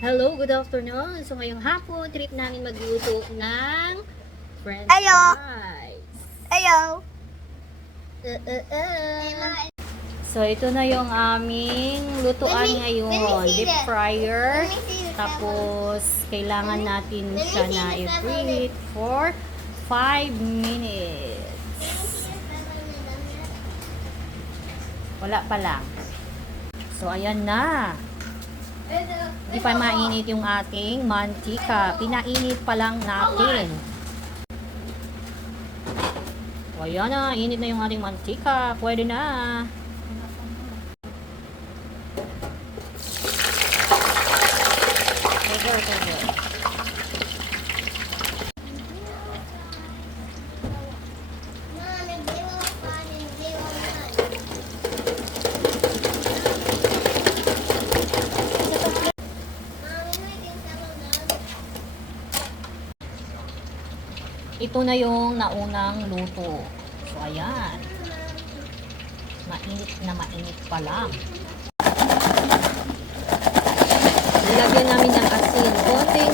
Hello, good afternoon. So ngayong hapon, trip namin magluto ng French Ayo. fries. Ayo. So ito na yung aming lutuan ngayon. Deep fryer. Tapos kailangan natin siya na i-preheat for 5 minutes. Wala pa lang. So ayan na. Hindi pa mainit yung ating mantika. Pinainit pa lang natin. O ayan na, init na yung ating mantika. Pwede na. Sugar. Ito na yung naunang luto. So, ayan. Mainit pa lang. Nilagyan namin ng asin. Konting